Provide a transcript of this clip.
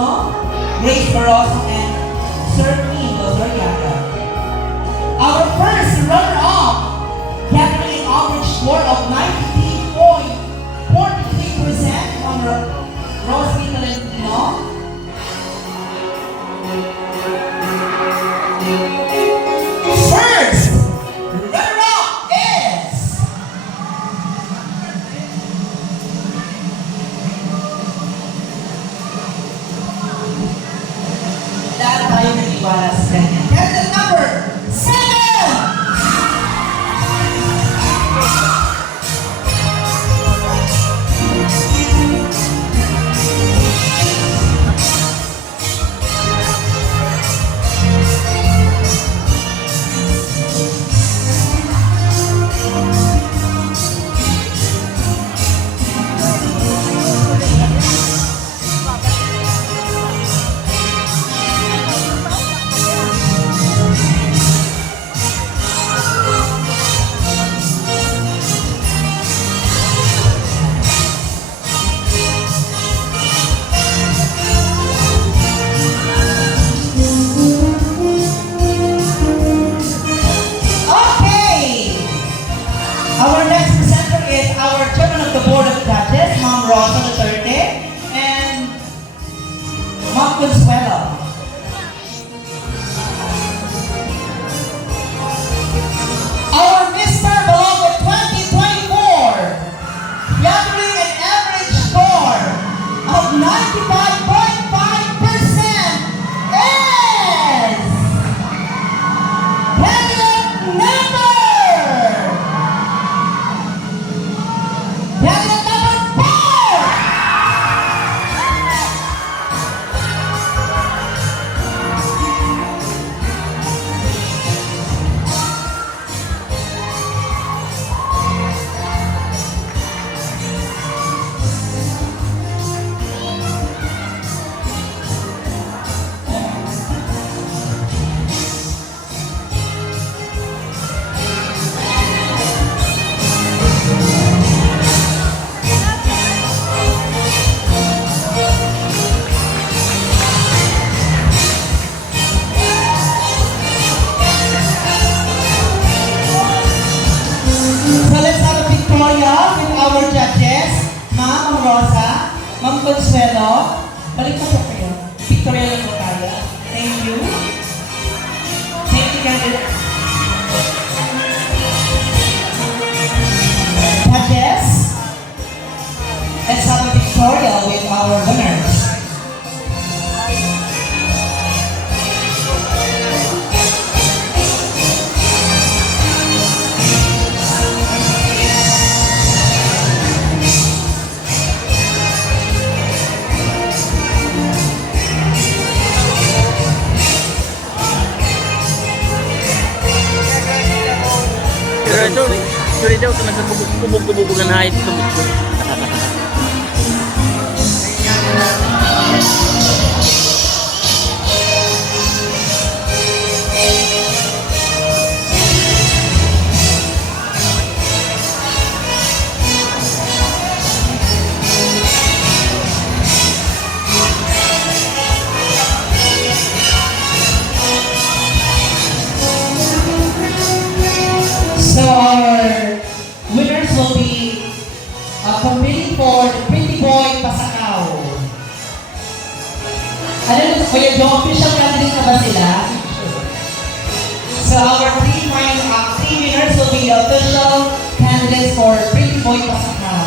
Bruno, Grace Barroso, and Sir Queen Dozoriaga. Our first runner-up, gathering an average score of 93.43% from Rosby Tolentino. First runner-up is lahat tayo nag-iwala sa kanya. Candidate number 7! Our next presenter is our chairman of the board of judges, Ma'am Rosa Duterte, and Ma'am Consuelo. Our Mr. Beloved 2024, gathering an average score of 95.5% is candidate number Candidate number 4. So let's have a Victoria with our judges, Ma'am Rosa, Ma'am Consuelo. Balik mo po kayo. Victoria lang po tayo. Thank you. Thank you, candidate. Judges, let's have a Victoria with our winners. Sorry daw, nagkakubog-kubog na height ito. So our winners will be competing for the Pretty Boy Pasakaw. Ano nito? Kuya Joe, official candidate na ba sila? So our three winners will be the official candidates for Pretty Boy Pasakaw.